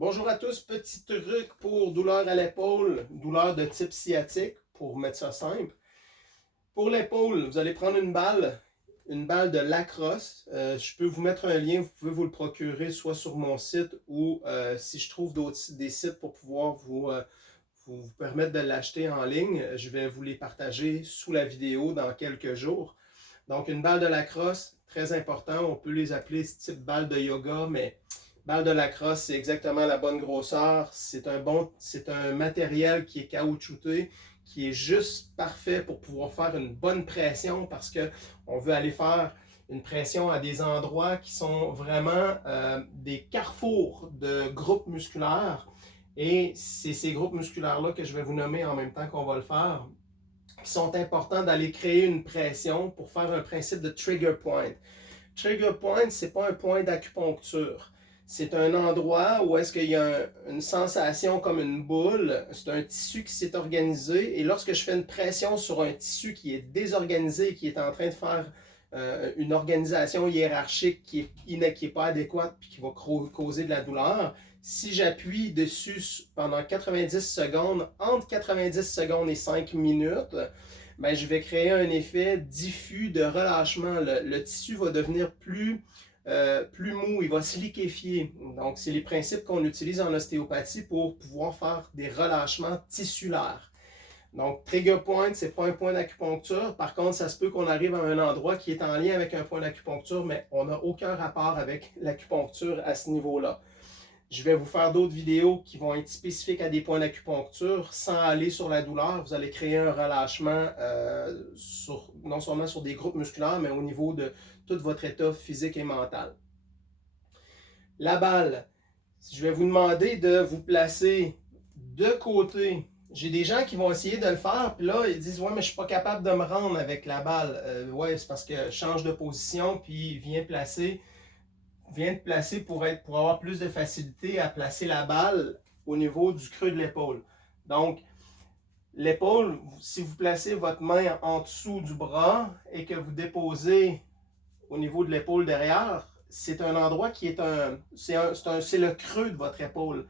Bonjour à tous, petit truc pour douleur à l'épaule, douleur de type sciatique, pour mettre ça simple. Pour l'épaule, vous allez prendre une balle de lacrosse. Je peux vous mettre un lien, vous pouvez vous le procurer soit sur mon site ou si je trouve des sites pour pouvoir vous permettre de l'acheter en ligne, je vais vous les partager sous la vidéo dans quelques jours. Donc une balle de lacrosse, très important, on peut les appeler type balle de yoga, mais balle de lacrosse, c'est exactement la bonne grosseur. C'est un matériel qui est caoutchouté, qui est juste parfait pour pouvoir faire une bonne pression parce que on veut aller faire une pression à des endroits qui sont vraiment des carrefours de groupes musculaires. Et c'est ces groupes musculaires-là que je vais vous nommer en même temps qu'on va le faire, qui sont importants d'aller créer une pression pour faire un principe de trigger point. Trigger point, c'est pas un point d'acupuncture. C'est un endroit où est-ce qu'il y a une sensation comme une boule. C'est un tissu qui s'est organisé. Et lorsque je fais une pression sur un tissu qui est désorganisé, qui est en train de faire une organisation hiérarchique qui est pas adéquate puis qui va causer de la douleur, si j'appuie dessus pendant 90 secondes, entre 90 secondes et 5 minutes, ben, je vais créer un effet diffus de relâchement. Le tissu va devenir plus mou, il va se liquéfier. Donc, c'est les principes qu'on utilise en ostéopathie pour pouvoir faire des relâchements tissulaires. Donc, trigger point, c'est pas un point d'acupuncture. Par contre, ça se peut qu'on arrive à un endroit qui est en lien avec un point d'acupuncture, mais on n'a aucun rapport avec l'acupuncture à ce niveau-là. Je vais vous faire d'autres vidéos qui vont être spécifiques à des points d'acupuncture sans aller sur la douleur. Vous allez créer un relâchement non seulement sur des groupes musculaires, mais au niveau de tout votre état physique et mental. La balle, je vais vous demander de vous placer de côté. J'ai des gens qui vont essayer de le faire, puis là, ils disent « Ouais, mais je ne suis pas capable de me rendre avec la balle. Ouais, c'est parce que je change de position, puis viens te placer pour avoir plus de facilité à placer la balle au niveau du creux de l'épaule. Donc, l'épaule, si vous placez votre main en dessous du bras et que vous déposez au niveau de l'épaule derrière, c'est un endroit qui est c'est le creux de votre épaule.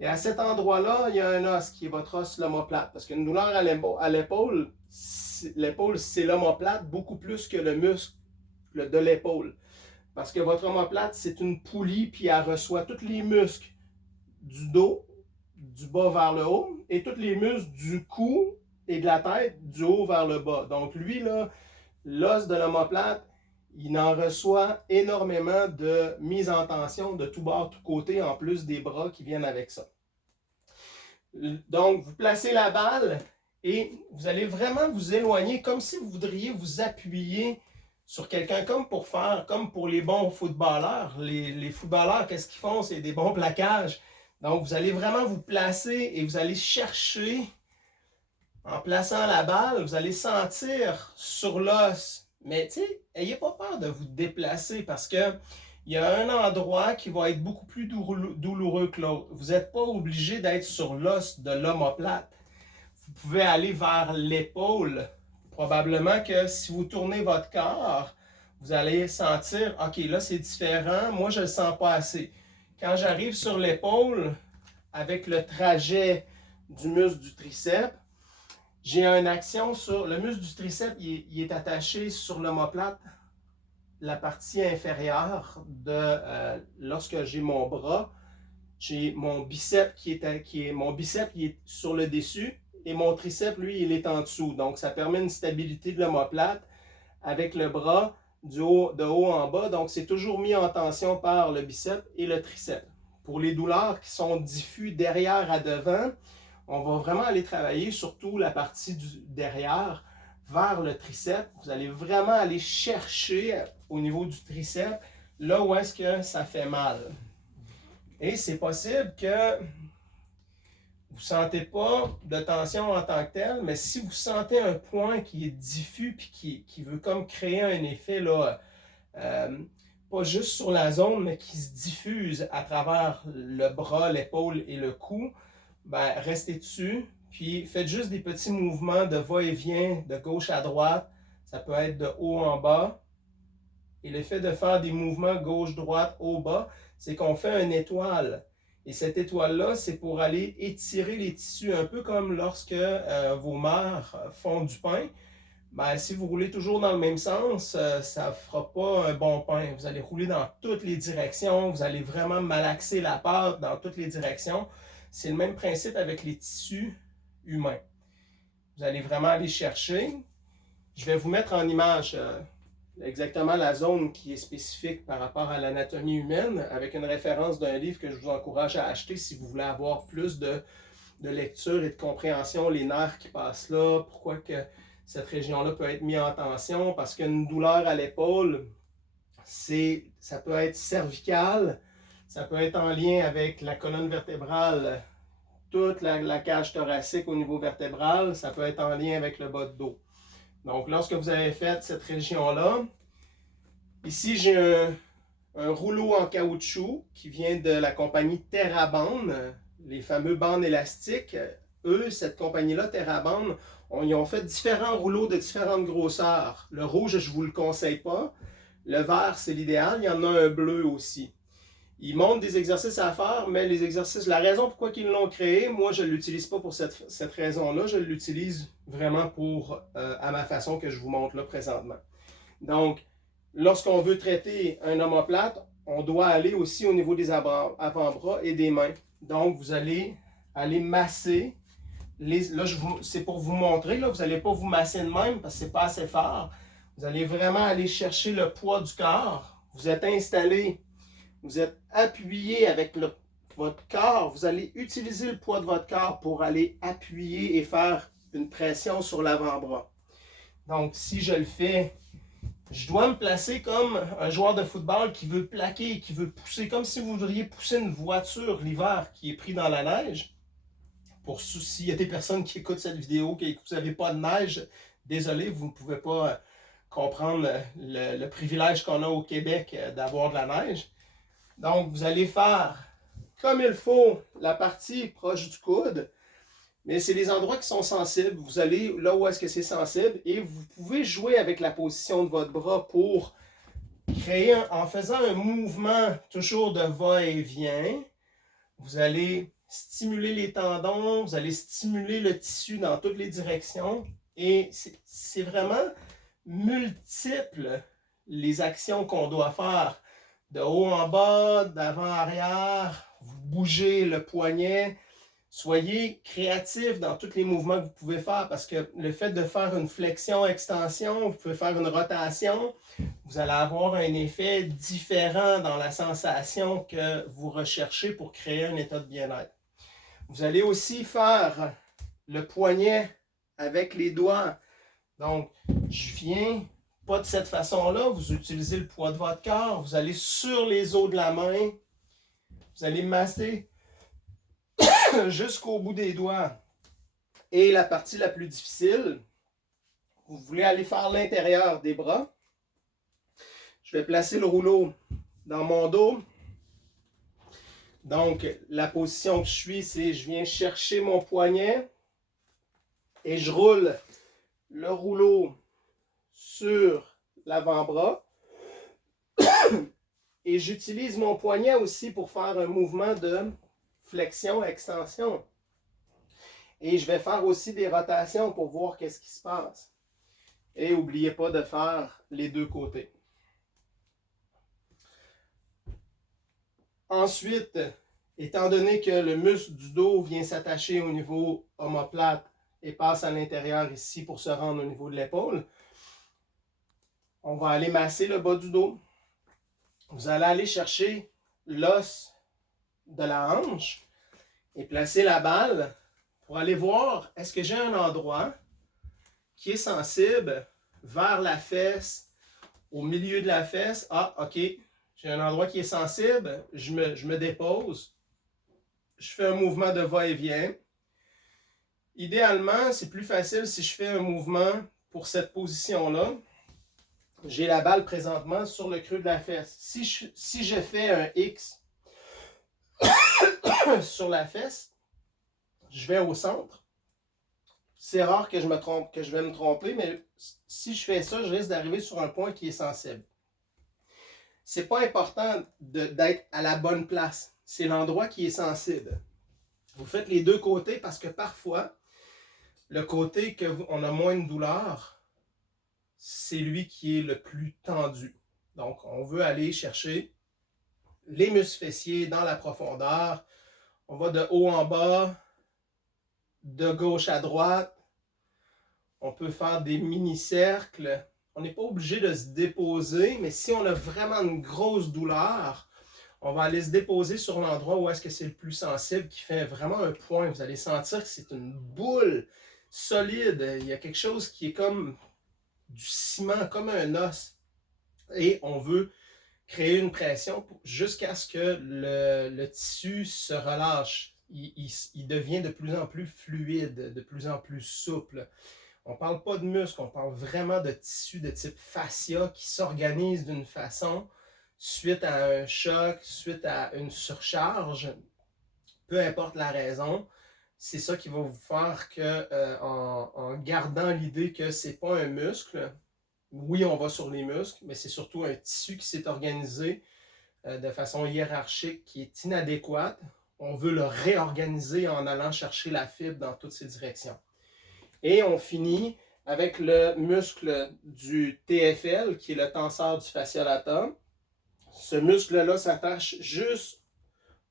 Et à cet endroit-là, il y a un os qui est votre os l'omoplate. Parce qu'une douleur à l'épaule, c'est l'omoplate beaucoup plus que le muscle de l'épaule. Parce que votre omoplate, c'est une poulie, puis elle reçoit tous les muscles du dos, du bas vers le haut, et tous les muscles du cou et de la tête, du haut vers le bas. Donc lui, là, l'os de l'omoplate, il en reçoit énormément de mise en tension de tout bord, tout côté, en plus des bras qui viennent avec ça. Donc, vous placez la balle et vous allez vraiment vous éloigner comme si vous voudriez vous appuyer sur quelqu'un comme pour les bons footballeurs. Les footballeurs, qu'est-ce qu'ils font? C'est des bons plaquages. Donc, vous allez vraiment vous placer et vous allez chercher, en plaçant la balle, vous allez sentir sur l'os. Mais, tu sais, n'ayez pas peur de vous déplacer parce que il y a un endroit qui va être beaucoup plus douloureux que l'autre. Vous n'êtes pas obligé d'être sur l'os de l'omoplate. Vous pouvez aller vers l'épaule. Probablement que si vous tournez votre corps, vous allez sentir, OK, là c'est différent, moi je ne le sens pas assez. Quand j'arrive sur l'épaule, avec le trajet du muscle du triceps, j'ai une action sur le muscle du triceps, il est attaché sur l'omoplate, la partie inférieure de lorsque j'ai mon bras, j'ai mon biceps qui est sur le dessus et mon triceps, lui, il est en dessous. Donc, ça permet une stabilité de l'omoplate avec le bras de haut en bas. Donc, c'est toujours mis en tension par le biceps et le triceps. Pour les douleurs qui sont diffus derrière à devant, on va vraiment aller travailler surtout la partie du derrière vers le triceps. Vous allez vraiment aller chercher au niveau du triceps là où est-ce que ça fait mal. Et c'est possible que vous ne sentez pas de tension en tant que tel, mais si vous sentez un point qui est diffus et qui veut comme créer un effet là, pas juste sur la zone, mais qui se diffuse à travers le bras, l'épaule et le cou, ben, restez dessus, puis faites juste des petits mouvements de va-et-vient de gauche à droite. Ça peut être de haut en bas. Et le fait de faire des mouvements gauche-droite, haut-bas, c'est qu'on fait une étoile. Et cette étoile-là, c'est pour aller étirer les tissus, un peu comme lorsque vos mères font du pain. Ben, si vous roulez toujours dans le même sens, ça ne fera pas un bon pain. Vous allez rouler dans toutes les directions, vous allez vraiment malaxer la pâte dans toutes les directions. C'est le même principe avec les tissus humains. Vous allez vraiment aller chercher. Je vais vous mettre en image exactement la zone qui est spécifique par rapport à l'anatomie humaine, avec une référence d'un livre que je vous encourage à acheter si vous voulez avoir plus de lecture et de compréhension, les nerfs qui passent là, pourquoi que cette région-là peut être mise en tension, parce qu'une douleur à l'épaule, ça peut être cervical, ça peut être en lien avec la colonne vertébrale, toute la cage thoracique au niveau vertébral, ça peut être en lien avec le bas de dos. Donc, lorsque vous avez fait cette région-là, ici j'ai un rouleau en caoutchouc qui vient de la compagnie TerraBand, les fameux bandes élastiques. Eux, cette compagnie-là, TerraBand, ils ont fait différents rouleaux de différentes grosseurs. Le rouge, je ne vous le conseille pas. Le vert, c'est l'idéal. Il y en a un bleu aussi. Ils montrent des exercices à faire, mais les exercices, la raison pourquoi ils l'ont créé, moi, je ne l'utilise pas pour cette raison-là. Je l'utilise vraiment à ma façon que je vous montre là présentement. Donc, lorsqu'on veut traiter un omoplate, on doit aller aussi au niveau des avant-bras et des mains. Donc, vous allez aller masser. Là, c'est pour vous montrer, là, vous n'allez pas vous masser de même parce que ce n'est pas assez fort. Vous allez vraiment aller chercher le poids du corps. Vous êtes installé, vous êtes appuyé avec votre corps. Vous allez utiliser le poids de votre corps pour aller appuyer et faire une pression sur l'avant-bras. Donc, si je le fais, je dois me placer comme un joueur de football qui veut plaquer, qui veut pousser, comme si vous voudriez pousser une voiture l'hiver qui est pris dans la neige. Pour s'il y a des personnes qui écoutent cette vidéo, que vous n'avez pas de neige, désolé, vous ne pouvez pas comprendre le privilège qu'on a au Québec d'avoir de la neige. Donc, vous allez faire comme il faut la partie proche du coude, mais c'est les endroits qui sont sensibles. Vous allez là où est-ce que c'est sensible et vous pouvez jouer avec la position de votre bras pour créer, en faisant un mouvement toujours de va-et-vient, vous allez stimuler les tendons, vous allez stimuler le tissu dans toutes les directions et c'est vraiment multiple les actions qu'on doit faire. De haut en bas, d'avant en arrière, vous bougez le poignet. Soyez créatif dans tous les mouvements que vous pouvez faire parce que le fait de faire une flexion-extension, vous pouvez faire une rotation, vous allez avoir un effet différent dans la sensation que vous recherchez pour créer un état de bien-être. Vous allez aussi faire le poignet avec les doigts. Donc, je viens pas de cette façon-là. Vous utilisez le poids de votre corps. Vous allez sur les os de la main. Vous allez masser jusqu'au bout des doigts. Et la partie la plus difficile, vous voulez aller faire l'intérieur des bras. Je vais placer le rouleau dans mon dos. Donc, la position que je suis, c'est je viens chercher mon poignet et je roule le rouleau sur l'avant-bras. Et j'utilise mon poignet aussi pour faire un mouvement de flexion-extension. Et je vais faire aussi des rotations pour voir qu'est-ce qui se passe. Et n'oubliez pas de faire les deux côtés. Ensuite, étant donné que le muscle du dos vient s'attacher au niveau omoplate et passe à l'intérieur ici pour se rendre au niveau de l'épaule, on va aller masser le bas du dos. Vous allez aller chercher l'os de la hanche et placer la balle pour aller voir est-ce que j'ai un endroit qui est sensible vers la fesse, au milieu de la fesse. Ah, ok, j'ai un endroit qui est sensible, je me dépose, je fais un mouvement de va-et-vient. Idéalement, c'est plus facile si je fais un mouvement pour cette position-là. J'ai la balle présentement sur le creux de la fesse. Si je fais un X sur la fesse, je vais au centre. C'est rare que je vais me tromper, mais si je fais ça, je risque d'arriver sur un point qui est sensible. C'est pas important d'être à la bonne place. c'est l'endroit qui est sensible. Vous faites les deux côtés parce que parfois, le côté qu'on a moins de douleur, c'est lui qui est le plus tendu. Donc, on veut aller chercher les muscles fessiers dans la profondeur. On va de haut en bas, de gauche à droite. On peut faire des mini-cercles. On n'est pas obligé de se déposer, mais si on a vraiment une grosse douleur, on va aller se déposer sur l'endroit où est-ce que c'est le plus sensible, qui fait vraiment un point. Vous allez sentir que c'est une boule solide. Il y a quelque chose qui est comme du ciment, comme un os. Et on veut créer une pression jusqu'à ce que le tissu se relâche. Il devient de plus en plus fluide, de plus en plus souple. On ne parle pas de muscles, on parle vraiment de tissu de type fascia qui s'organise d'une façon suite à un choc, suite à une surcharge, peu importe la raison. C'est ça qui va vous faire que, en gardant l'idée que ce n'est pas un muscle, oui, on va sur les muscles, mais c'est surtout un tissu qui s'est organisé de façon hiérarchique, qui est inadéquate. On veut le réorganiser en allant chercher la fibre dans toutes ces directions. Et on finit avec le muscle du TFL, qui est le tenseur du fascia lata. Ce muscle-là s'attache juste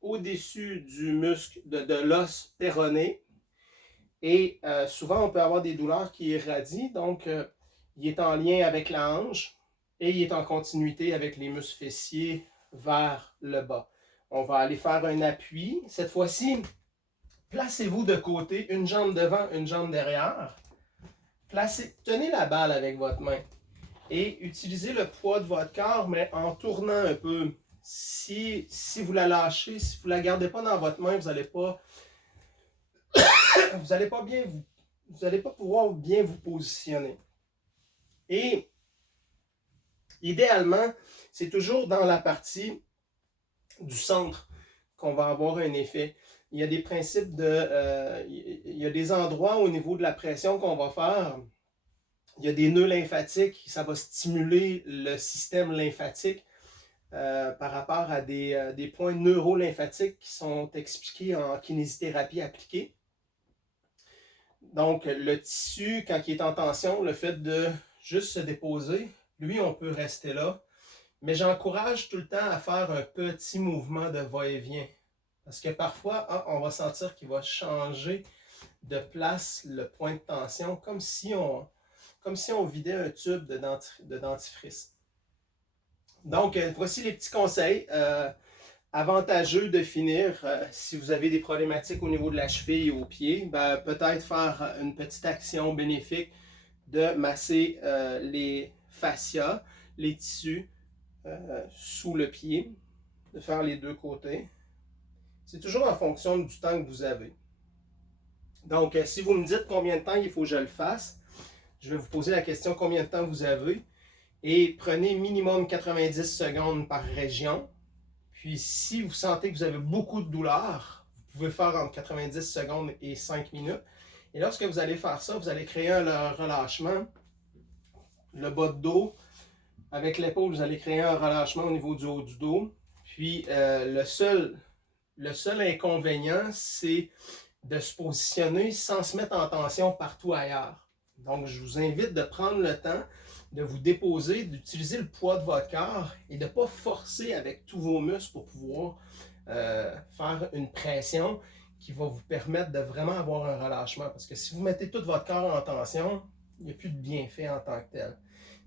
au-dessus du muscle de l'os péroné. Et souvent, on peut avoir des douleurs qui irradient. Donc, il est en lien avec la hanche et il est en continuité avec les muscles fessiers vers le bas. On va aller faire un appui. Cette fois-ci, placez-vous de côté, une jambe devant, une jambe derrière. Tenez la balle avec votre main et utilisez le poids de votre corps, mais en tournant un peu. Si vous la lâchez, si vous ne la gardez pas dans votre main, vous n'allez pas, vous allez pas pouvoir bien vous positionner. Et idéalement, c'est toujours dans la partie du centre qu'on va avoir un effet. Il y a des principes il y a des endroits au niveau de la pression qu'on va faire. Il y a des nœuds lymphatiques, ça va stimuler le système lymphatique par rapport à des points neurolymphatiques qui sont expliqués en kinésithérapie appliquée. Donc, le tissu, quand il est en tension, le fait de juste se déposer, lui, on peut rester là. Mais j'encourage tout le temps à faire un petit mouvement de va-et-vient. Parce que parfois, on va sentir qu'il va changer de place le point de tension, comme si on vidait un tube de dentifrice. Donc, voici les petits conseils avantageux de finir. Si vous avez des problématiques au niveau de la cheville ou au pied, peut-être faire une petite action bénéfique de masser les fascias, les tissus sous le pied, de faire les deux côtés. C'est toujours en fonction du temps que vous avez. Donc, si vous me dites combien de temps il faut que je le fasse, je vais vous poser la question combien de temps vous avez et prenez minimum 90 secondes par région. Puis, si vous sentez que vous avez beaucoup de douleur, vous pouvez faire entre 90 secondes et 5 minutes. Et lorsque vous allez faire ça, vous allez créer un relâchement. Le bas de dos, avec l'épaule, vous allez créer un relâchement au niveau du haut du dos. Puis, le seul inconvénient, c'est de se positionner sans se mettre en tension partout ailleurs. Donc, je vous invite de prendre le temps de vous déposer, d'utiliser le poids de votre corps et de ne pas forcer avec tous vos muscles pour pouvoir faire une pression qui va vous permettre de vraiment avoir un relâchement. Parce que si vous mettez tout votre corps en tension, il n'y a plus de bienfait en tant que tel.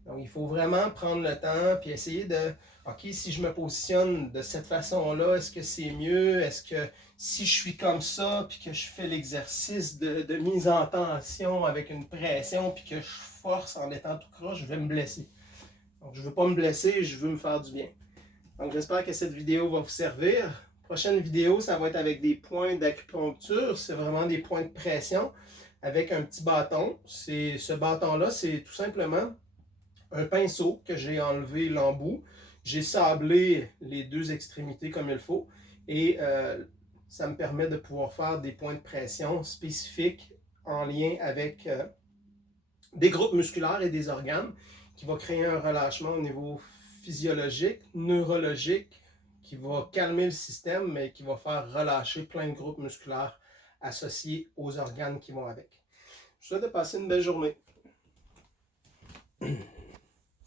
Donc, il faut vraiment prendre le temps puis essayer de, OK, si je me positionne de cette façon-là, est-ce que c'est mieux? Est-ce que si je suis comme ça puis que je fais l'exercice de mise en tension avec une pression puis que je force en étant tout croche, je vais me blesser. Donc, je ne veux pas me blesser, je veux me faire du bien. Donc, j'espère que cette vidéo va vous servir. Prochaine vidéo, ça va être avec des points d'acupuncture. C'est vraiment des points de pression avec un petit bâton. Ce bâton-là, c'est tout simplement un pinceau que j'ai enlevé l'embout. J'ai sablé les deux extrémités comme il faut. Et ça me permet de pouvoir faire des points de pression spécifiques en lien avec des groupes musculaires et des organes qui va créer un relâchement au niveau physiologique, neurologique, qui va calmer le système, mais qui va faire relâcher plein de groupes musculaires associés aux organes qui vont avec. Je vous souhaite de passer une belle journée.